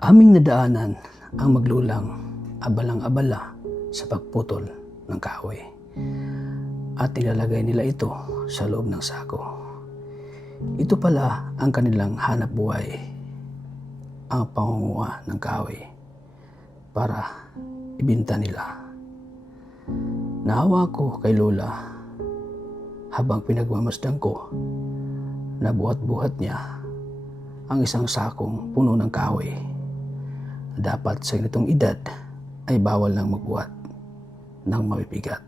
Aming nadaanan ang maglulang abalang-abala sa pagputol ng kahoy at ilalagay nila ito sa loob ng sako. Ito pala ang kanilang hanap buhay, ang pangunguha ng kahoy para ibinta nila. Naawa ko kay Lola habang pinagmamasdan ko na buhat-buhat niya ang isang sakong puno ng kahoy. Dapat sa ganitong edad ay bawal nang magbuhat ng mabibigat.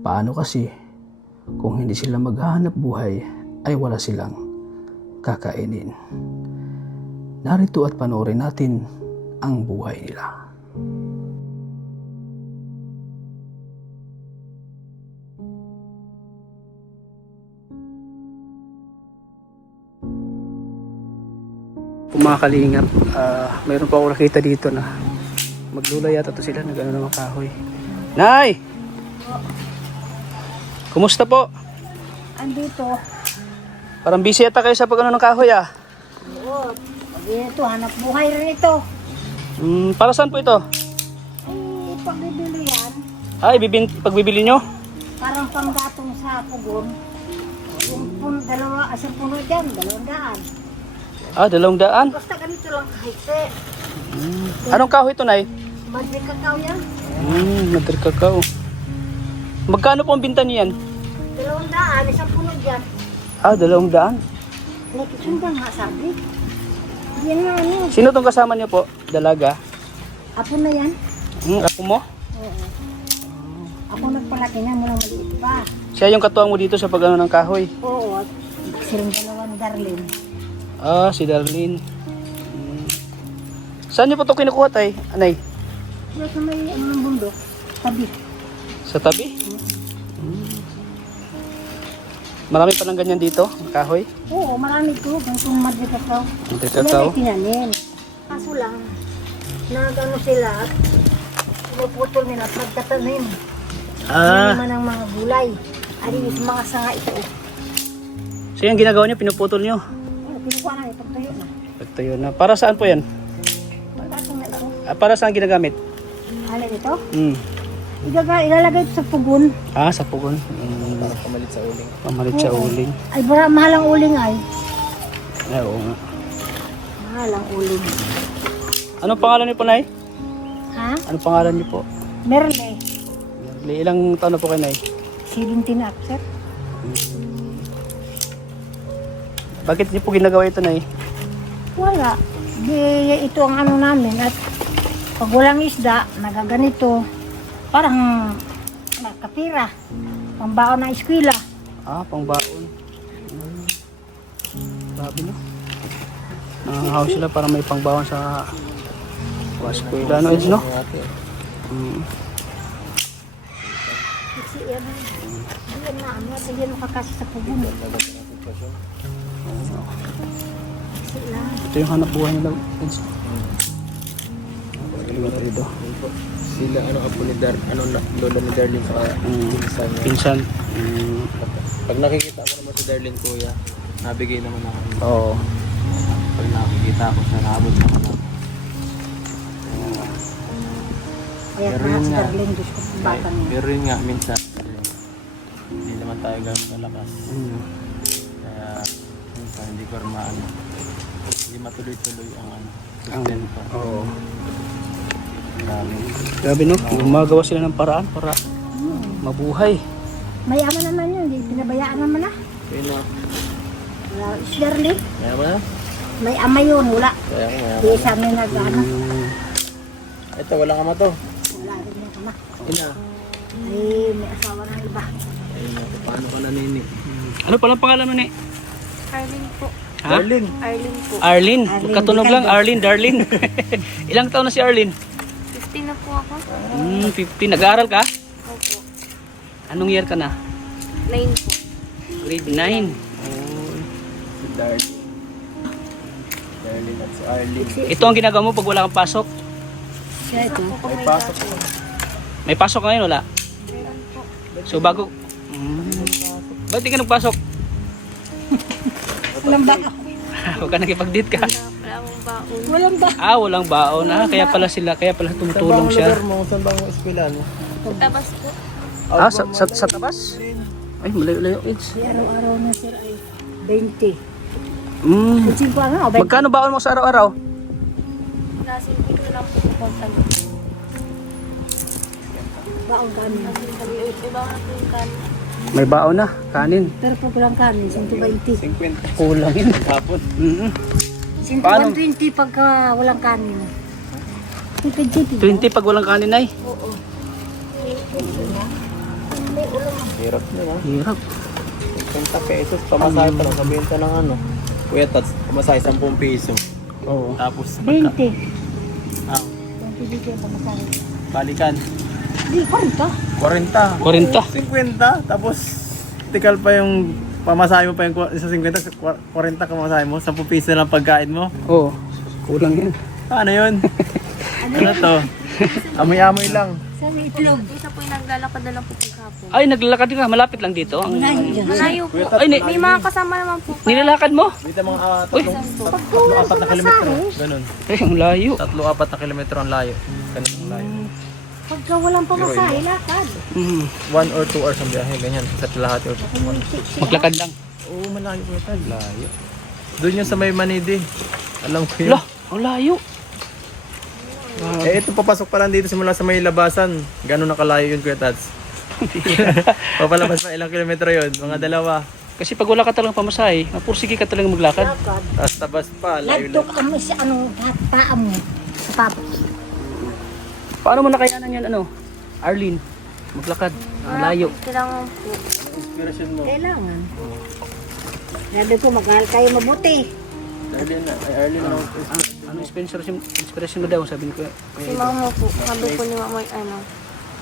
Paano kasi kung hindi sila maghahanap buhay ay wala silang kakainin? Narito at panoorin natin ang buhay nila. Kung mga kalingap, mayroon pa ako nakita dito na maglulay yata to sila na gano'n ng kahoy. Nay! Kumusta po? Andito. Parang busy yata kayo sa pag-ano ng kahoy ah. Oo. Ito, hanap buhay rin ito. Para saan po ito? Ay, pagbibili yan. Ay, pagbibili nyo? Parang panggatong sa pugon. Yung dalawa, asang puno dyan, 200. Ah, 200. Basta ganito lang kahit eh. Anong kahoy ito, Nay? Madre kakao yan. Madre kakao. Magkano po ang binta niyan? 200, isang puno dyan. Ah, 200. Nakisundan nga sabi. Yan nga ano. Sino tong kasama niyo po? Dalaga? Apo na yan. Apo mo? Oo. Ako nagpalaki niya mula maliit pa. Siya yung katuwang mo dito sa pag-ano ng kahoy? Oo. Silang dalawang Darlene. Ah, si Darlene. Saan niyo po ito kinukuha, Tay? Anay? Diyan sa may bundok. Tabi. Sa tabi? Marami pa ng ganyan dito, kahoy? Oo, marami ito. Gantong madre kakao. Madre kakao? Yan ay tinanin. Kaso lang, nagano sila, pinuputol nila at nagtatanim. Naman ng mga gulay. Ari, mga sanga ito. So yung ginagawa niyo, pinuputol niyo? Oh, pinukuha na, ipagtayo na. Pagtayo na. Para saan po yan? Pagkatong na ito. Para saan ginagamit? Ano ito? Ilalagay ito sa pugon. Ah, sa pugon. Pamalit sa uling. Pamalit sa uling. Ay, mahal ang uling ay. Ay, oo nga. Mahal ang uling. Anong pangalan niyo po, Nay? Ha? Anong pangalan niyo po? Merle. Ilang taon na po kayo, Nay? 17 up, sir. Bakit niyo po ginagawa ito, Nay? Wala. Di, ito ang ano namin. At pag walang isda, nagaganito. Parang nakapira. Pambaon ng eskwela. Ah, pangbaon. Grabe no? Nangangahaw sila para may pangbaon sa eskwela, no? No? Kasi yan, yan na ano. Kasi yan makakasi sa pugon. Sila. Ito yung hanap buhay nila. Dito. Sila apo ni lolo ni Darlene sa pinsan niya. Pinsan. Pag nakikita ko naman si Darlene, kuya, nabigay naman ako. Oo. Pag nakikita ko siya, naabot naman ako. Kaya Pero kahit yun si nga. Darlene, Diyos ko, bata niya. Pero yun nga, minsan, hindi naman tayo gano'n kalakas. Kaya, minsan, hindi ko rin hindi matuloy-tuloy ang sustento. Oo. Dami. Grabe no? Gumagawa sila ng paraan para mabuhay. May ama naman yun, hindi pinabayaan naman na. Kaya na. Wala, si Darlene, Kaya ba? may ama yun, wala. Kaya nga. Di sa amin nag-ano. Ito, walang ama to. Wala rin yung ama. Ina. Ay, may asawa ng iba. Ayun, paano ka nanini? Ano palang pangalan mo, ni? Arlene po. Ha? Darlene. Arlene po. Arlene. Arlene. Katunog lang, Arlene, Darlene. Ilang taon na si Arlene? 15 na po ako. 15. Nag-aaral ka? Opo. Anong year ka na? 9 po. Grade 9. Si Darlene. Darlene at si Arlene. Ito ang ginagawa mo pag wala kang pasok? Siya ito. Ako May may pasok gato. ako. May pasok ka ngayon, wala? Meron po. So bago... Ba't di ka nagpasok? Alam ba? Huwag ka nakipag-date ka. Wala akong baon. Walang ba? Walang baon. Kaya pala tumutulong siya. Saan ba ang eskwelahan mo? Tabas po. Sa tabas? Ay, malayo-layo. Si araw-araw na sir ay 20. Mm. Kung 5 ano, 20. Magkano baon mo sa araw-araw? Nasin ko lang po kontan. Baong kanin. Iba nga po yung kanin. May baon na, kanin. Pero pag walang kanin, 120. 50. Kulang yun. Hapon. Mm-hmm. Paano? 120 pagka walang kanin. Tipid-tipid. 20 pag walang kanin ay. Oo. Hirap na lang. Hirap. 50 pesos. Pamasahe pa lang. Sabihin ka ng ano. Kuya Tats, pamasahe 10 piso. Oo. Tapos, 20. ah, 20 dito yung pamasahe. balikan. Di, 40. 40. 40. 50. Tapos, tikal pa yung pamasahe mo pa yung sa 50. 40 kamasahe mo. 10 piso lang pagkain mo. Oo. Kulang yun. Ano yun? Ano to? Amoy-amoy lang. Sabi itlog. Isa po yung naglalakad na lang po pagkapon. Ay, naglalakad ka. Malapit lang dito. Malayo po. Ay, May mga kasama naman po. nilalakad mo? Dito mga Uy. apat na kilometro. Ganun. Eh, ang layo. 3-4 na kilometro ang layo. Ganun ang layo. Pagka walang pamasahe, lakad. Mm. 1 or 2 hours ang biyahe. Ganyan. Sa lahat. Maglakad lang. Oo, malayo po ito. Layo. Doon yung sa may Manidi. Alam ko yun. Lah, ang layo. Eh, ito papasok pa lang dito simula sa may labasan. Gano'n nakalayo yun, Kuya Tats? Papalabas pa ilang kilometro yun? Mga 2. Kasi pag wala ka talagang pamasahe, mapursige ka talagang maglakad. Lakad. Tapos tabas pa, Lagdok layo-layo. ang si ano, paa mo. Sa tapos. Paano mo nakayanan yan, Arlene? Maglakad. Ang layo. Kailangan po. Inspiration mo. Kailangan. Sabi ko, mag-aaral kayo mabuti. Arlene na. Ay, Arlene na. Ano inspiration mo daw? Sabi ko. Si mama po. Sabi po ni mama ano.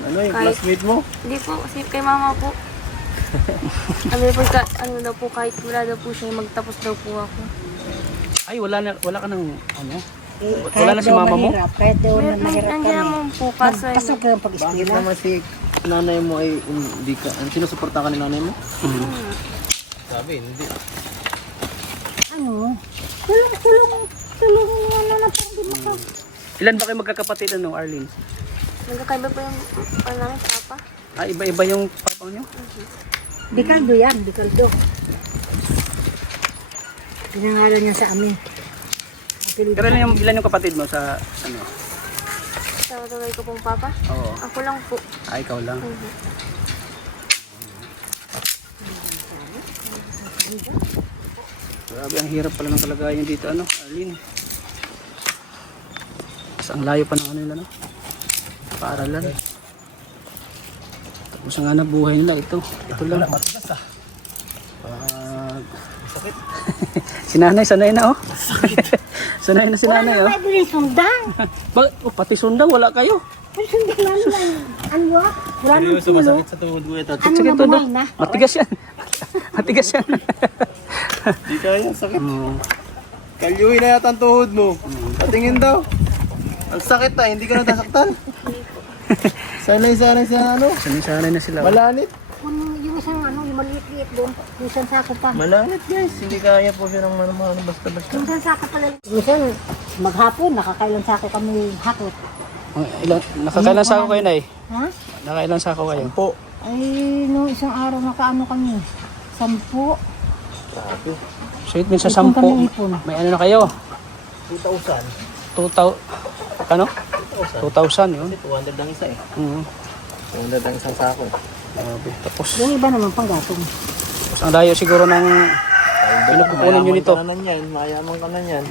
Ano yung classmate mo? Hindi po. Kay mama po. Sabi po ano daw po kahit wala daw po siya magtapos daw po ako. Ay, wala ka ng ano? Eh, Wala na si mama mo? Kahit daw na Meron mahirap nandiyan kami. naman po kaso Pasok lang Bakit pag-eskwela. naman si nanay mo ay hindi ka, sinusuporta ka ni nanay mo? Sabi, hindi. Ano? Tulong mo na pang di mo ka. Ilan ba kayo magkakapatid, Arlene? nagkakaiba po yung ano namin papa. Ah, iba-iba yung papa nyo? Bikaldo yan, Bikaldo. Pinangalan niya sa amin. Pero ilan yung kapatid mo sa ano? Sa tawag ko pong papa. Oo. Ako lang po. Ah, ikaw lang. Grabe, ang hirap pala ng kalagayan dito, Arlene. Tapos ang layo pa ng nila, paaralan. Tapos ang hanap buhay nila, ito lang. Matigas ah. Sakit. Si nanay, sanay na, sanay na si Wala nanay, na may bilhin sundang. Pati sundang, wala kayo. May sundang lalo lang. Ano ba? Wala nang Seryoso, tulo. masakit sa tuhod ko ito. Ano Sakit na to, buhay na? Matigas yan. Matigas yan. Di kaya, sakit. Oo. Kalyuhin na yata ang tuhod mo. Patingin daw. Ang sakit hindi ka nasasaktan. Sanay sa ano? Sanay na sila. Malanit. Kung yung isang ano, yung maliit-liit doon. Yung isang sako pa. Malanit guys. Hindi kaya po siya ng ano basta-basta. Yung isang sako pala. Minsan, maghapon, nakakailan sako kami hakot. Nakakailan sako kayo, Nay? Ha? Nakailan sako kayo? Po. Ay, nung isang araw nakaano kami. 10. Grabe. So it means sa Ipon 10, kami, ipon. may ano na kayo? 2,000. 2,000, ano? 2,000 yun. Kasi 200 ang isa eh. 200 ang isang sako. Grabe. Tapos Yung iba naman panggatong. ang dayo siguro ng pinagkukunan nyo nito. Mayaman ka na yan.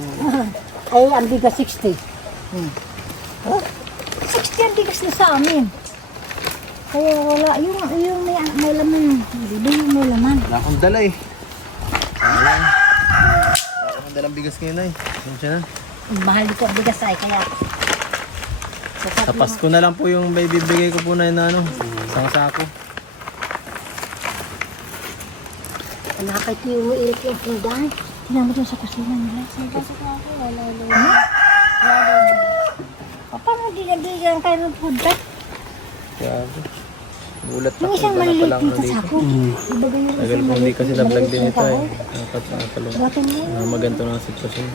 Ay, ang bigas 60. Ha? 60 ang bigas na sa amin. Kaya wala, yung may laman. Hindi yung may laman. Wala akong dala eh. Wala akong dalang bigas ngayon eh. Siya na. Mahal dito ang bigas ay kaya. Sa Pasko na lang po yung bibigay ko po na yun na isang sako. Nakakit yung umiilit yung pinggan. Tingnan mo dun sa kusina nila. Paano digan kayo ng food bag? Grabe. Gulat Yung isang iba na maliliit pala ako dito dito. sa ako. Iba ganyan Tagal ko hindi kasi na-vlog din ito eh. Buhatin mo. Maganto na ang sitwasyon.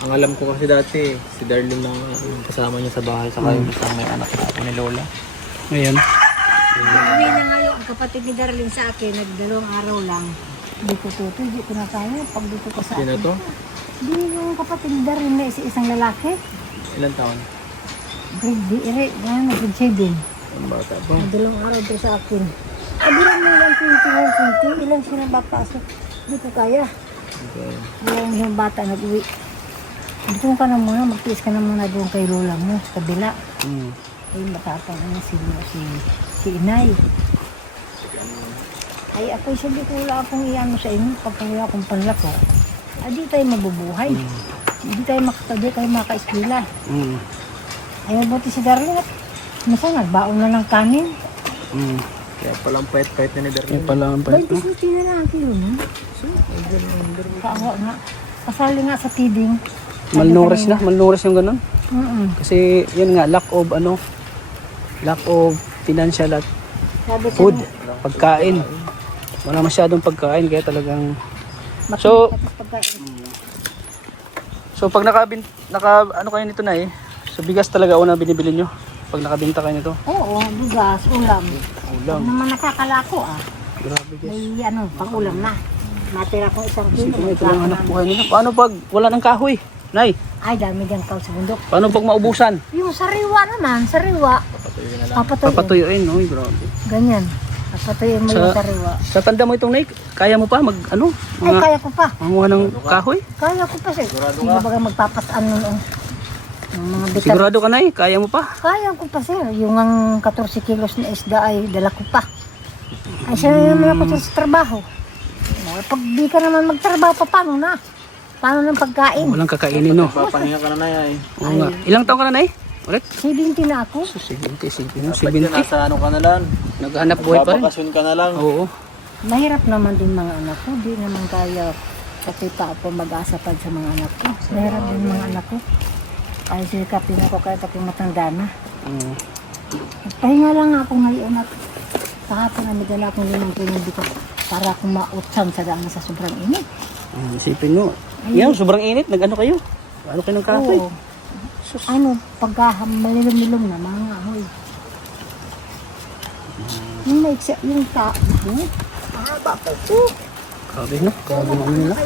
Ang alam ko kasi dati, si Darlene lang yung kasama niya sa bahay, saka yung isang may anak na ako ni Lola. Ngayon, Uwi na nga yung kapatid ni Darlene sa akin, nagdalawang araw lang. Hindi ko tuto, hindi ko na kaya. Pag dito ko sa Sino akin. to? Hindi yung kapatid ni Darlene na isang lalaki. Ilan taon? Grade 7. Ang bata pa. Nagdalawang araw dito sa akin. Abiran mo lang 21, 20, ilan sila papasok. Hindi ko kaya. Okay. Ilang yung bata nag-uwi. Dito ka na muna, magtiis ka na muna doon kay lola mo, sa kabila. Ay, matapang ano si inay. Ay, ako sabi ko wala akong iano sa inyo pagka wala akong panlako. Ay, di tayo mabubuhay. Hindi tayo kayo maka-eskwela. Ay, mabuti si Darlene at minsan nagbaon na ng kanin. Kaya palang pahit-pahit na ni Kaya Darlene. pala ang pala. 20 na lang ang kilo, no? Kaawa nga. Kasali nga sa tibing. Malnourished na, malnourished yung ganun. Kasi, Kasi yun nga, lack of financial at sabi ko, food, pagkain. Wala masyadong pagkain kaya talagang So- so pag ano kayo nito na so bigas talaga una binibili nyo pag nakabenta kayo nito. oo, bigas, ulam. Ulam. Huwag naman nakakalako Grabe guys. May pang ulam na. Natira ko isang Isipin kilo. mo ito lang anak buhay nila. Paano pag wala ng kahoy? Nay, Ay, dami dyan kao sa bundok. paano pag maubusan? Yung sariwa naman, sariwa. Papatuyo. Papatuyuin, no? Grabe. Ganyan. Papatuyin mo Sa- yung sariwa. Sa tanda mo itong Nay, kaya mo pa Ay, kaya ko pa. manguha ng kahoy? Kaya ko pa siya. Hindi ba magpapataan nun? Yung mga bitar. Sigurado ka Nay, kaya mo pa? Kaya ko pa sir. Yung ang 14 kilos na isda ay dala ko pa. Ay siya naman ako sa trabaho. Pag di ka naman magtrabaho pa, paano na? Paano ng pagkain? Walang kakainin, no? Papahinga ka na na yan. Oo nga. Ilang taon ka na Nay? Ulit? 70 na ako. So, 70. Ba't yan, nasa ano ka na lang? Naghanap buhay pa rin. Babakasyon ka na lang. Oo. Mahirap naman din mga anak ko. Di naman kaya kasi pa ako mag-asa pa sa mga anak ko. Mahirap din mga anak ko. Ay sikapin ako kahit ako matanda na. Mm. Pahinga lang ako ngayon at kahapon na medala akong limang pinindi ko para akong mautsam sa daan sa sobrang init. Isipin mo. Yan, sobrang init. Nag-ano kayo? Ano kayo ng kahoy? Oo. Ano, pagka malilom-milom na mga ahoy. Yung haba pa ito. Grabe, no? Grabe mo nila.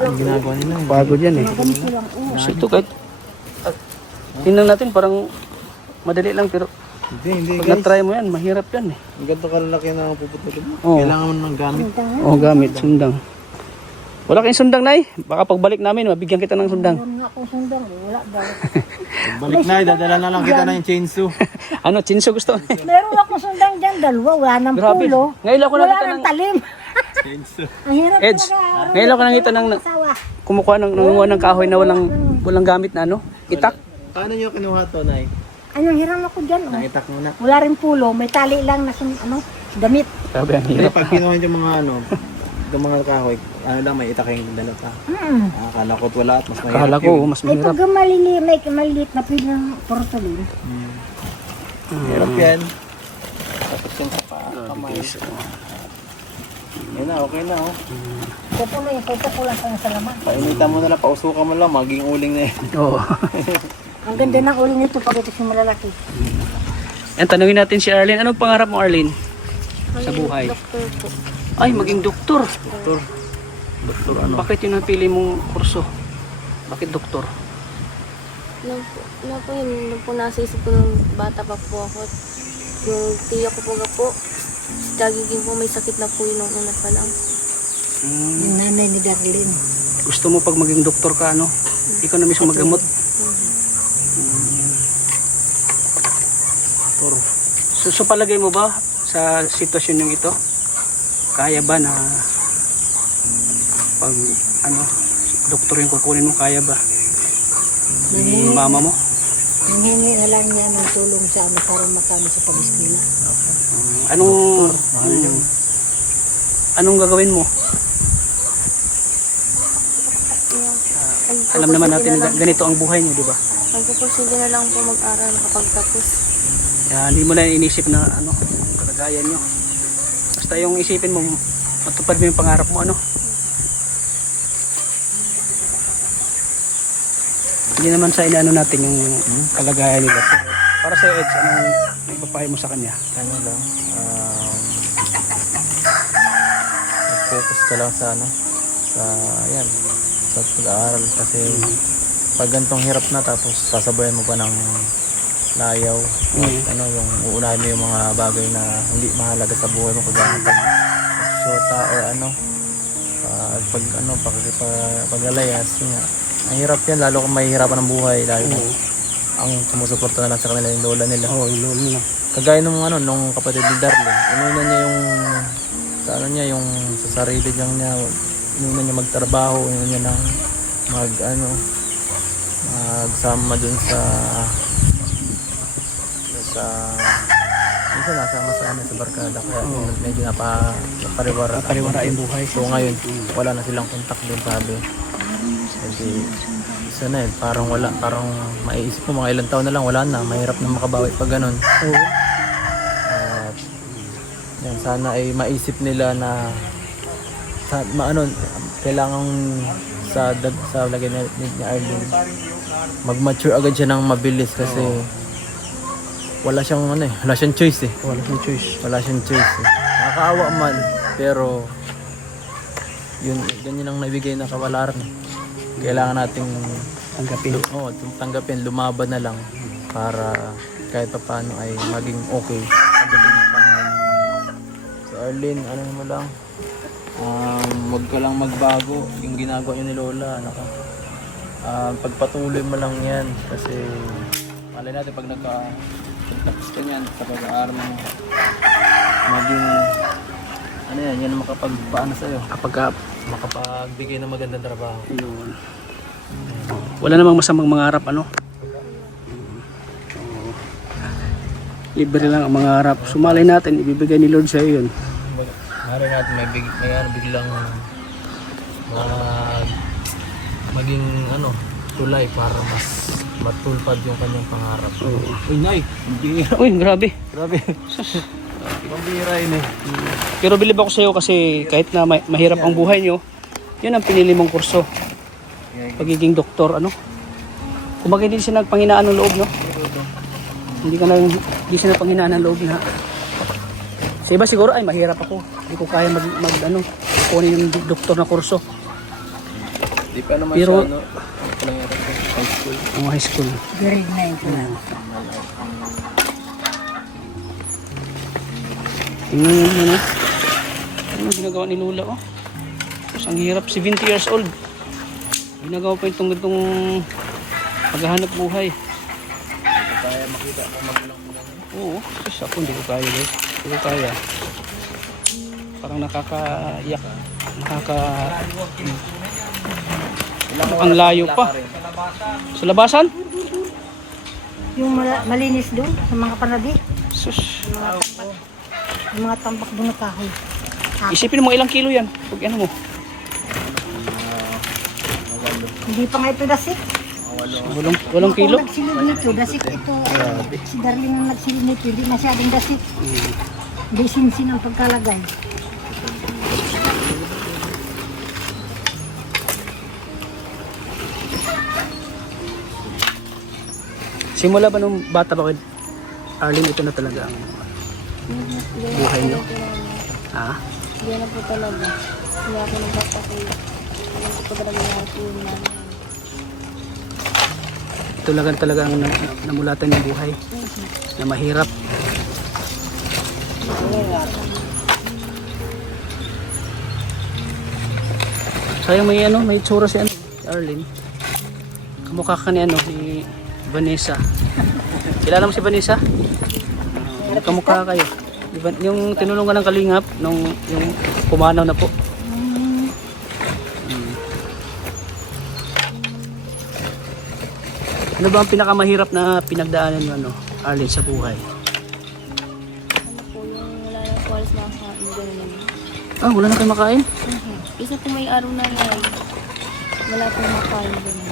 Ang ginagawa nila. Pagod yan eh. Ganito lang. So ito kahit tingnan natin parang madali lang pero Hindi pag na-try mo yan, mahirap yan eh. Ang ganito kalalaki na puputulog mo. Oo. Kailangan mo ng gamit. Oh, gamit, sundang. Wala kayong sundang, Nay? Baka pagbalik namin, mabigyan kita ng sundang. Wala nga akong sundang. Wala daw. Balik na, dadala na lang kita ng chainsaw. Ano, chinso gusto? Meron akong sundang dyan, dalawa. Wala nang Grabe. pulo. Ngayon lang ako Wala nakita nang ng talim. Chainsaw. Ang hirap Eds, talaga. ngayon lang ako nakita ng Asawa. kumukuha nangunguha ng kahoy na walang gamit na ano, itak. Paano nyo kinuha to, Nay? Ano, hiram ako dyan. Oh. Nakitak muna. Wala rin pulo. May tali lang na damit. Grabe ang Hindi, hirap. pag kinuha nyo mga ano, yung mga kahoy, ano lang, may itak yung dala pa. Akala ko't wala at mas mahirap Akala ko mas Ay, mahirap. pag maliliit na pwede ng portolin. Hirap yan. Tapos yung kamay. Yan na, okay na oh. Pupulan sa salaman. Painitan mo na lang, pausukan mo lang, maging uling na yan. Oo. Ang ganda ng uling nito pag ito si malalaki. Yan, tanungin natin si Arlene. Anong pangarap mo, Arlene? Sa buhay? Doktor po. Ay, maging doktor. Doktor. Doktor ano? Bakit yun ang pili mong kurso? Bakit doktor? Nung po yun, nung po nasa isip ko nung bata pa po ako. Yung tiya ko po, kagiging po may sakit na po yun nung una pa lang. Yung nanay ni Darlene. Gusto mo pag maging doktor ka, ano? Ikaw na mismo magamot. So palagay mo ba sa sitwasyon yung ito? Kaya ba na pag doktor yung kukunin mo, kaya ba? Yung mama mo? Nanghingi na lang niya ng tulong sa amin para makami sa pag-eskwela. Anong gagawin mo? Alam naman natin na ganito ang buhay niyo, di ba? Magpupursige na lang po mag-aral kapag tapos. Kaya hindi mo na inisip na ano, kalagayan nyo. Basta yung isipin mo, matupad mo yung pangarap mo, ano. Hindi naman sa inaano natin yung kalagayan nila. Pero para sa Eds, anong ipapahay mo sa kanya? Ano lang, focus ka lang sa ano, yan, sa pag-aaral kasi pag gantong hirap na tapos sasabayan mo pa ng layaw, ano, yung uunahin mo yung mga bagay na hindi mahalaga sa buhay mo kagaya ng pagsyota or ano, paglalayas, yun nga. Ang hirap yan, lalo kung mahihirapan ng buhay, lalo ang sumusuporta na lang sa kanila yung lola nila. Oo, yung lola nila. Kagaya nung kapatid ni Darlene, inuna niya yung sa ano niya, yung sa sarili niya, inuna niya magtrabaho, inuna niya nang magsama dun sa minsan nasama sa amin sa barkada, kaya medyo napariwara yung buhay. So ngayon, wala na silang kontak din, sabi. Kasi isa na parang wala, parang maiisip mo mga ilang taon na lang, wala na, mahirap na makabawi pag ganun. Oo. At yan, sana ay maisip nila na kailangan sa lagay ni Arlene mag-mature agad siya ng mabilis kasi wala siyang choice eh. Wala siyang choice eh. Nakakaawa man, pero ganyan ang nabigay na kawalaran. Kailangan nating tanggapin, lumaban na lang para kahit pa paano ay maging okay pagdating ng panahon. So Arlene, ano mo lang, wag ka lang magbago yung ginagawa niyo ni Lola, pagpatuloy mo lang yan kasi malay natin pag tapos ka yan sa pag-aaral mo, maging yan ang makapagpaano sa'yo makapagbigay ng magandang trabaho. Yun. Wala namang masamang mangarap, ano. Libre lang ang mangarap. Sumalay natin, ibibigay ni Lord sa'yo yun. Mari natin biglang maging tulay para mas matulpad yung kanyang pangarap. Uy, Nay! Uy, grabe. Pambira yun eh. Pero bilib ako sa'yo kasi kahit na mahirap ang buhay nyo, yun ang pinili mong kurso. Pagiging doktor, ano. Kumbaga hindi siya nagpanghinaan ng loob, no? Hindi siya nagpanghinaan ng loob na sa iba siguro ay mahirap ako. Hindi ko kaya kunin yung doktor na kurso. Di pa naman Pero, siya, high school. High school. Grade 9 ko na. Tingnan mo naman, ano ginagawa ni Lola, oh. Tapos ang hirap, 70 years old. Ginagawa pa itong paghahanap buhay. Kaya makita ko magulang mo lang. Oo, kasi ako hindi ko kaya, guys. Hindi ko kaya. Parang nakakaiyak. Ang layo pa. Sa labasan? Yung malinis doon sa mga panabi. Sus. Yung mga tambak doon na kahoy. Isipin mo ilang kilo yan. Pag ano mo. Hindi pa nga ito dasik. Walang kilo? Kung nagsilid nito, dasik ito. Si Darlene ang nagsilid nito, hindi masyadong dasik. Hindi sinsin ang pagkalagay. Simula ba nung bata pa kayo, Arlene, ito na talaga ang buhay nyo? Ha? Hindi na po talaga. Hindi ako nagpapakulo. Hindi ko talaga nakakuli namin. Ito lang talaga ang namulatan ng buhay na mahirap. Sayang may tsura si Arlene. Kamukha ka ni Vanessa. Kilala mo si Vanessa? Kamukha kayo. Yung tinulungan ng kalingap yung pumanaw na po. Ano ba ang pinakamahirap na pinagdaanan mo, Arlene, sa buhay? Ano po yung wala na po alis makakain. Gano'n naman. Ah, wala na kayo makain? Isa po may araw na yan. Wala po makain. Gano'n.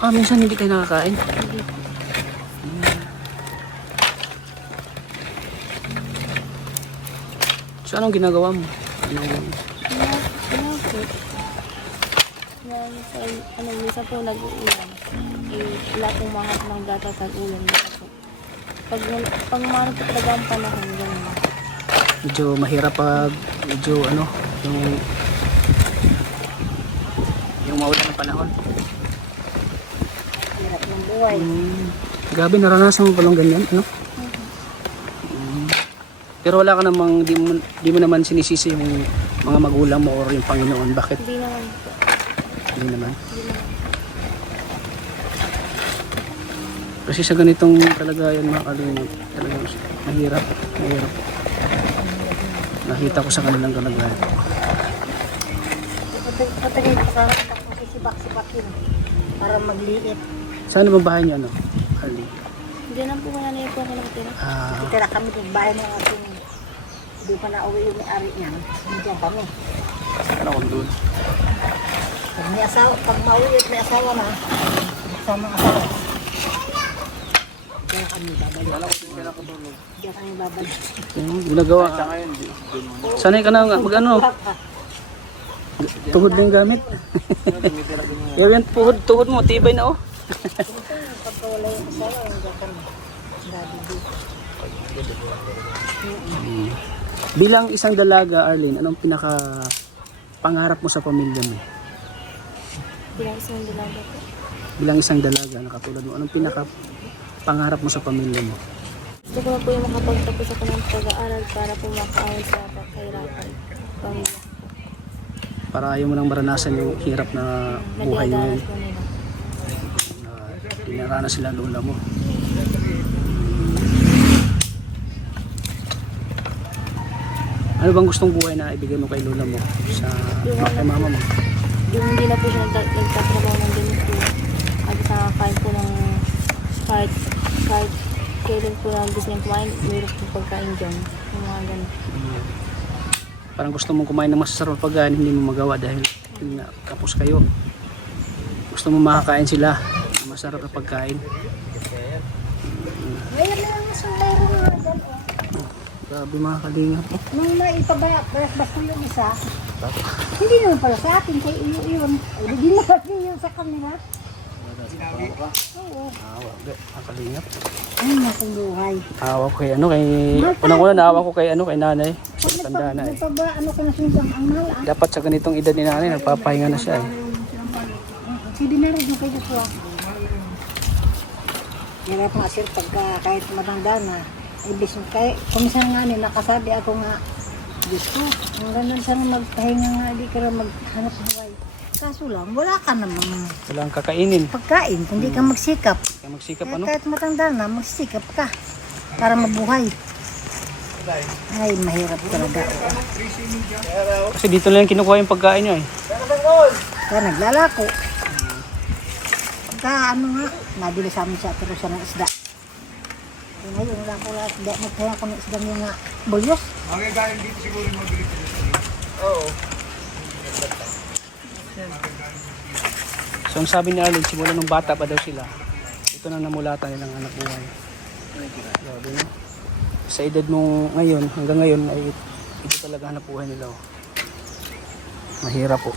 Ah, minsan hindi kayo nakakain? Hindi po. So anong ginagawa mo? Anong... Ano po? Minsan po nag-uulan. Wala pong mga ng data tag-ulan. Pag mga talaga ang panahon, gano'n. Medyo mahirap pag medyo ano, yung maulan ng panahon. Hirap ng buhay. Grabe, naranasan mo palang ganyan, ano? Pero wala ka namang, di mo naman sinisisi yung mga magulang mo or yung Panginoon. Bakit? Hindi naman po. Hindi naman. Hindi naman. Kasi sa ganitong kalagayan mga kalingap, talagang mahirap. Nakita ko sa kanilang kalagayan. Patagay pa sa akin ako sisibak-sibakin para magliit. Saan ba bahay niyo, ano? Ali? Hindi naman po wala na yung po ako nakatira. Titira kami ng bahay ng ating hindi pa na-uwi yung may-ari niyan. Nandiyan kami. Ano kung doon? Pag may asawa, pag mauwi at may asawa na, sama asawa. Diyan kami babalik. Diyan kami babalik. Ginagawa. Sanay ka na mag ano? Tuhod na yung gamit. Yan, tuhod mo, tibay na oh. Pagka wala yung asawa, nandiyan kami. Daddy dito. Bilang isang dalaga, Arlene, anong pinaka pangarap mo sa pamilya mo? Bilang isang dalaga po. Bilang isang dalaga na katulad mo, anong pinaka pangarap mo sa pamilya mo? Gusto ko na po yung makapagtapos ako ng pag-aaral para po makaawal sa kahirapan. Pamilya. Para ayaw mo nang maranasan yung hirap na buhay ngayon Nadadanas po nila. na dinaranas sila lola mo. Ano bang gustong buhay na ibigay mo kay lola mo sa kay mama mo? Yung hindi na po siya nagtatrabaho ng ganito. At sa kain po ng kahit kailan po ng gusto niyang kumain, mayroon po pagkain dyan. Yung mga ganun. Parang gusto mong kumain ng masasarap pagkain, hindi mo magawa dahil yun nga, tapos kayo. Gusto mo makakain sila ng masarap na pagkain. Ngayon na lang sa mayroon nga dyan. Grabe mga kalingap. Nung naipabas ko yung isa, hindi naman pala sa atin, kay iyo-iyon. Ay, hindi naman yun sa kanila. Oo. Awa, mga kalingap. Ay, nakong buhay. Awa ko kay ano, kay... Unang-una naawa ko kay ano, kay nanay. Pag Tanda na eh. nagpaba, ano ko na sinumpang ang mahal. Dapat sa ganitong edad ni nanay, nagpapahinga na siya eh. Si dinarod mo kayo po. Hirap nga sir, pagka kahit matanda na, ibig kaya, kumisan nga nakasabi ako nga, Diyos ko, ang ganda sana magpahinga nga, di ka rin maghanap buhay. Kaso lang, wala ka namang Walang kakainin. pagkain, hindi ka magsikap. Kaya magsikap Kaya ano? kahit matanda na, magsikap ka para mabuhay. Ay, mahirap talaga. Kasi dito lang kinukuha yung pagkain nyo eh. Kaya naglalako. Pagka ano nga, nabili sa amin siya, pero siya ng isda. Kaya ngayon, wala ko lang isda. Magkaya ko ng isda niya nga bulyos. Magagaling dito siguro yung mabilis. So ang sabi ni Arlene, simula nung bata pa daw sila, ito nang namulatan nilang anak buhay. Grabe no? Sa edad mo ngayon, hanggang ngayon, ay ito talaga hanap buhay nila. Oh. Mahirap po.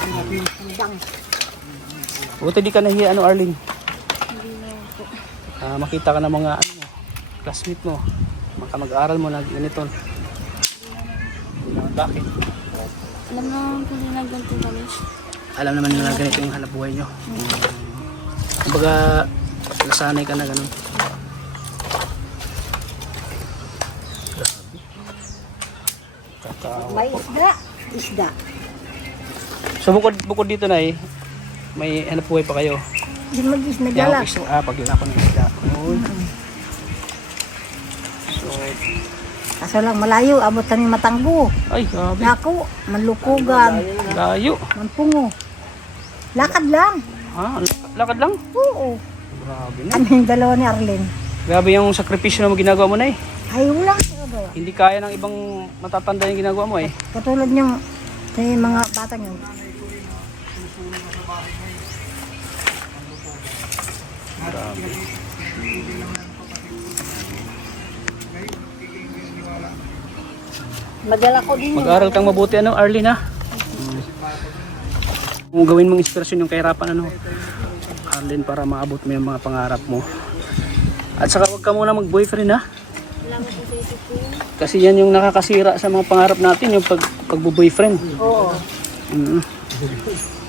Hanggang. Buti di ka nahiya, ano Arlene? Hindi na po. Makita ka ng mga ano mo, classmate mo, mag-aaral mo na ganito. Bakit? Alam naman po nila ganito kami. Alam naman nila ganito yung hanap buhay nyo. Kumbaga, nasanay ka na ganun. May isda. Isda. So bukod dito na may hanap buhay pa kayo. Hindi mag-isda Yung gala. paglako ng isda. Uy. So, Kaso lang malayo, abot kami Matanggo. ay, grabe. Lako, Manlukugan, Layo. Manpungo. Lakad lang. Lakad lang? Oo. Grabe na. Kami yung dalawa ni Arlene. Grabe yung sakripisyo na ginagawa mo na eh. Ay, wala siya ba? Hindi kaya ng ibang matatanda yung ginagawa mo eh. Katulad yung sa mga bata nyo. Madala ko din. Mag-aral kang mabuti, ano, Arlene, ha? Kung gawin mong inspirasyon yung kahirapan, ano, Arlene, para maabot mo yung mga pangarap mo. At saka huwag ka muna mag-boyfriend, ha? Wala mo po sa isip ko yun. Kasi yan yung nakakasira sa mga pangarap natin, yung pag-boyfriend. Oo.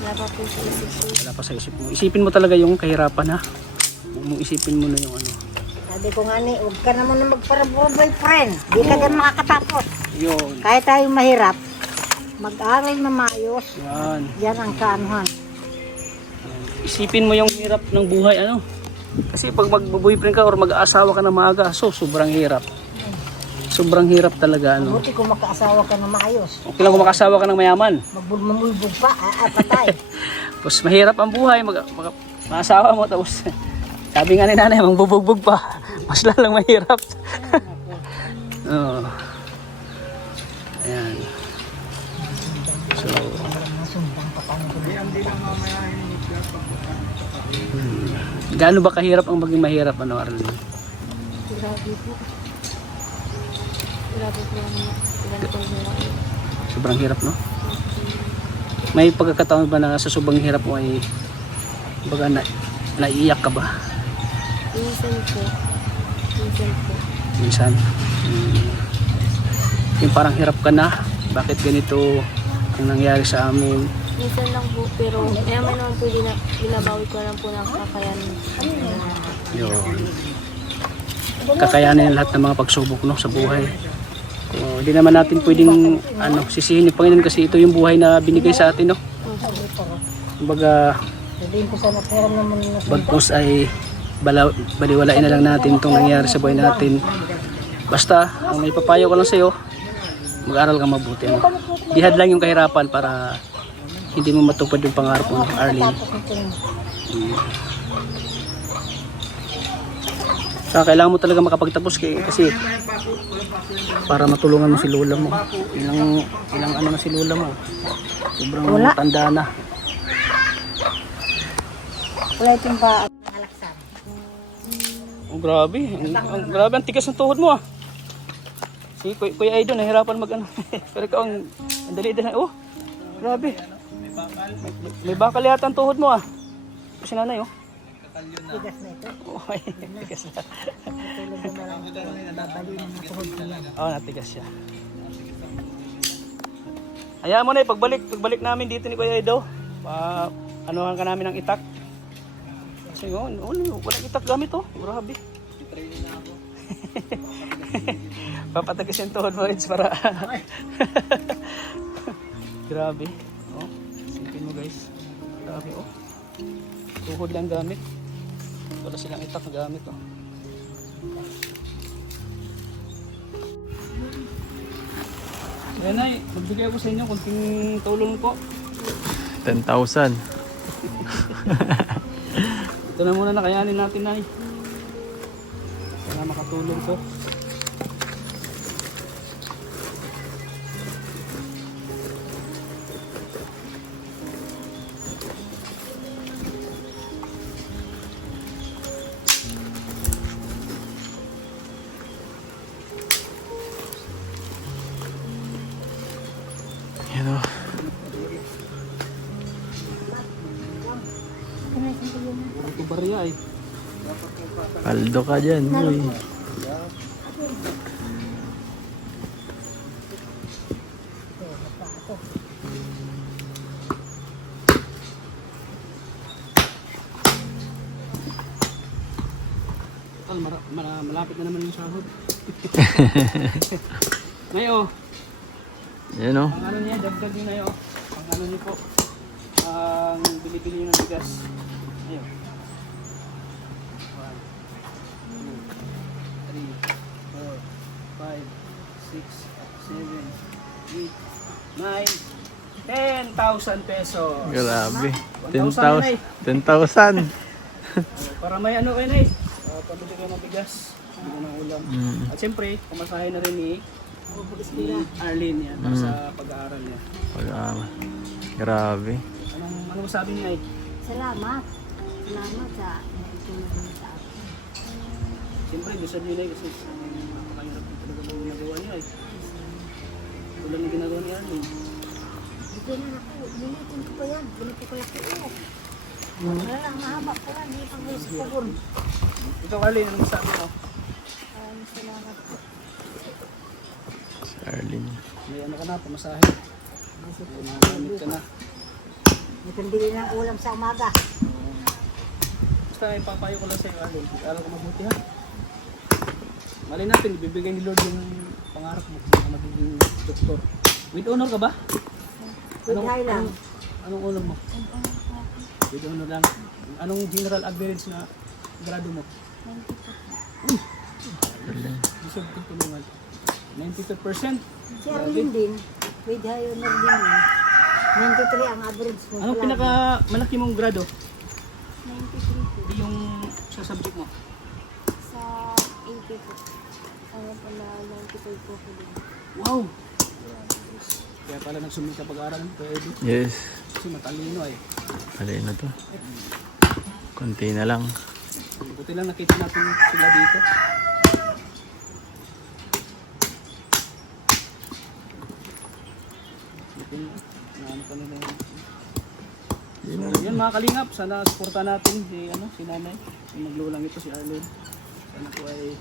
Wala pa po sa isip ko. Wala pa sa isip mo. Isipin mo talaga yung kahirapan, ha? Huwag mong isipin mo na yung ano. Sabi ko nga ni, huwag ka naman na magpara-boyfriend. Di ka din makakatapos. Yun. Kahit tayo mahirap, mag-aral na maayos. Yan. Yan ang kaanuhan. Isipin mo yung hirap ng buhay, ano? Kasi pag mag-boyfriend ka or mag-aasawa ka na maaga, so sobrang hirap. Sobrang hirap talaga, ano? Buti kung makaasawa ka na maayos. Okay lang kung makasawa ka ng mayaman. Mamulbog pa, patay. Tapos mahirap ang buhay, maasawa mo, tapos sabi nga ni nanay, mangbubugbog pa. Mas lalang mahirap. Oo. Ayan. So, gaano ba kahirap ang maging mahirap, ano, Arlene? Grabe po. Grabe po ang ganitong buhay. Sobrang hirap, no? May pagkakataon ba na sa sobrang hirap mo ay baga naiiyak ka ba? Minsan po. Minsan po. Minsan. Yung parang hirap ka na, bakit ganito ang nangyari sa amin? Minsan lang po, pero mayaman naman po binabawi ko lang po ng kakayanin. Yun. Kakayanin lahat ng mga pagsubok, no, sa buhay. Hindi naman natin pwedeng sisihin ni Panginoon kasi ito yung buhay na binigay sa atin, no. Kumbaga, Sabihin ko sana, pero naman na bagkus ay baliwalain na lang natin itong nangyari sa buhay natin. Basta, ang may papayo ko lang sa'yo, mag-aral kang mabuti, ano. Dihad lang yung kahirapan para hindi mo matupad yung pangarap mo, Arlene. Saka kailangan mo talaga makapagtapos kasi para matulungan mo si lola mo. Ilang ano na si lola mo. Sobrang tanda na. Wala itong pa alaksan. Oh, grabe. Grabe ang tigas ng tuhod mo, ah. Si Kuya Aido nahirapan mag-ano. Pero ikaw ang dali-dali. Oh, grabe. May bakal yata ang tuhod mo, ah. Kasi nanay, oh. Tigas na ito. Oh, tigas na. Tulog na lang ito. Babali na natuhod ko yan. Oo, natigas siya. Hayaan mo na, pagbalik namin dito ni Kuya Aido, anuhan ka namin ng itak. Kasi walang itak gamit, oh. Grabe. I-training na ako. Papatagas yung tuhod mo, Eds, para grabe. Oh, sipin mo, guys. Grabe, oh. Tuhod lang gamit. Wala silang itak na gamit, oh. Ayan, ay, magbigay ako sa inyo kunting tulong po. 10,000. Ito na muna nakayanin natin, ay. Para makatulong po. Yan o. Ito bariya, ay. Paldo ka dyan, boy. Malapit na naman yung sahod. Ngayon, Yan o. ang ano niya, dagdag nyo na yun. Ang ano niyo po, ang binibili nyo ng bigas. Ayun. 1, 2, 3, 4, 5, 6, 7, 8, 9, 10,000 pesos. Grabe. 1,000, 10,000. Para may ano kayo na eh. Pabili kayo ng bigas. Hindi ng ulam. At siyempre, kumasahin na rin ni Arlene yan para sa pag-aaral niya. Grabe. Anong sabi niya eh? Salamat. Salamat sa tulong mo sa akin. Siyempre, gusto niyo na eh kasi napakahirap na talaga ng ginagawa niya eh. Wala na ginagawa ni Arlene. Dito na ako. Lilitin ko pa yan. Ganito ko laki. Wala lang, mahaba pa yan. Hindi pang sa pagod. Ikaw Arlene, ano masabi mo? Maraming salamat po. Arlene. May ano ka na, pamasahe. May nagamit ka na. May pambili ng ulam sa umaga. Basta ipapayo ko lang sa'yo Arlene. Aral ko mabuti ha. Malay natin, ibibigay ni Lord yung pangarap mo na magiging doktor. With honor ka ba? With high lang. Anong honor mo? With honor lang. Anong general average na grado mo? 90 po. Deserve kong tulungan. 92%. Si Arlene din. With high honor din yun. 93 ang average mo. Anong pinaka malaki mong grado? 93 po. Yung sa subject mo? Sa 80 po. Ano pala, 95 po ko din. Wow! Kaya pala nagsumil ka pag-aaral ko, Edu. Yes. Kasi matalino eh. Alin na to. Konti na lang. Buti lang nakita natin sila dito. Buti na ano pa nila yun. So, yun mga kalingap, sana suportahan natin si nanay. Yung maglulang ito, si Arlene. Sana po ay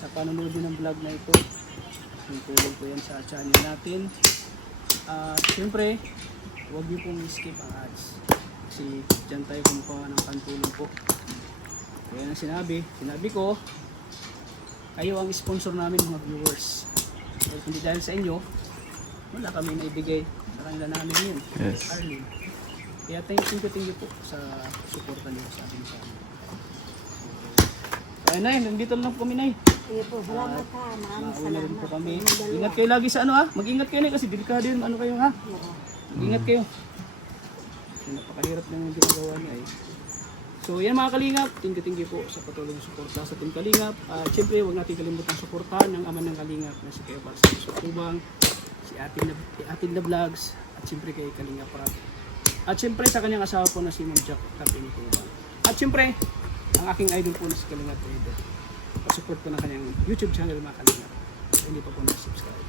sa panonood din ng vlog na ito. Yung tulong po yan sa channel natin. At siyempre, huwag niyo pong skip ang ads. Kasi dyan tayo kumukuha ng pantulong po. Kaya na sinabi ko, kayo ang sponsor namin mga viewers. Dahil hindi dahil sa inyo, wala kami naibigay sa kanila namin yun. Yes. Arlene. Kaya thank you po sa suporta niyo sa akin. Kaya Nay, nandito lang po kami Nay. Sige po, salamat ha. Maraming Mauna rin salamat. po kami. Kayong dalawa. Ingat kayo lagi sa ano ha. Mag-ingat kayo Nay kasi delikado yun ano kayo ha. Oo. Mag-ingat kayo. Kasi napakahirap na yung ginagawa niya eh. So yan mga kalingap, thank you po sa patuloy na suporta sa Team Kalingap. Siyempre huwag natin kalimutan suportahan ng ama ng Kalingap na si Kuya Barsa Sutubang, si Atin na Vlogs, at siyempre kay Kalingap Rap. At siyempre sa kanyang asawa po na si Ma'am Jack Kapinitubang. At siyempre, ang aking idol po na si Kalingap Edo. Pasupport po ng kanyang YouTube channel mga Kalingap. Kung hindi pa po na-subscribe.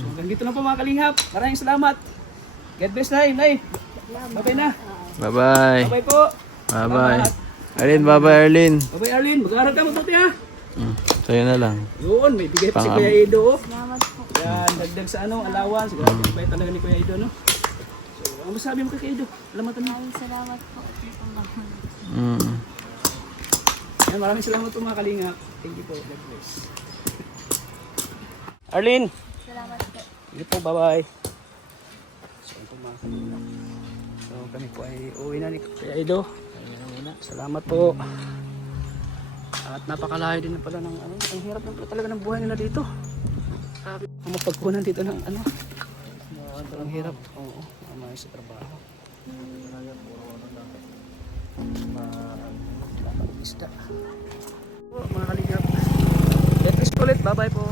So hanggang dito na po mga Kalingap. Maraming salamat. God bless Nay. Bye-bye na. Bye-bye. Bye-bye po. Bye-bye. Arlene, bye-bye Arlene. Bye-bye Arlene. Mag-aaral ka mabuti ha. Sa'yo na lang. Yun, may bigay pa si Pang- Kuya Edo. Salamat po. Yan, dagdag sa allowance. Grabe, bigay talaga ni Kuya Edo, no? So, ang masabi mo kay Kuya Edo? Alamat mo. Maraming salamat po. Yan, maraming salamat po mga kalingap. Thank you po. God bless. Arlene! Salamat po. Sige po, bye-bye. So, ito mga kalingap. So, kami po ay uwi na ni Kuya Edo. Salamat po. At napakalayo din na pala ng ano. Ang hirap na pala talaga ng buhay nila dito. Sabi, ang mapagkunan dito ng ano. Ang hirap. Oo, mamaya sa trabaho. Isda. Mga kalingap. Let us ulit. Bye-bye po.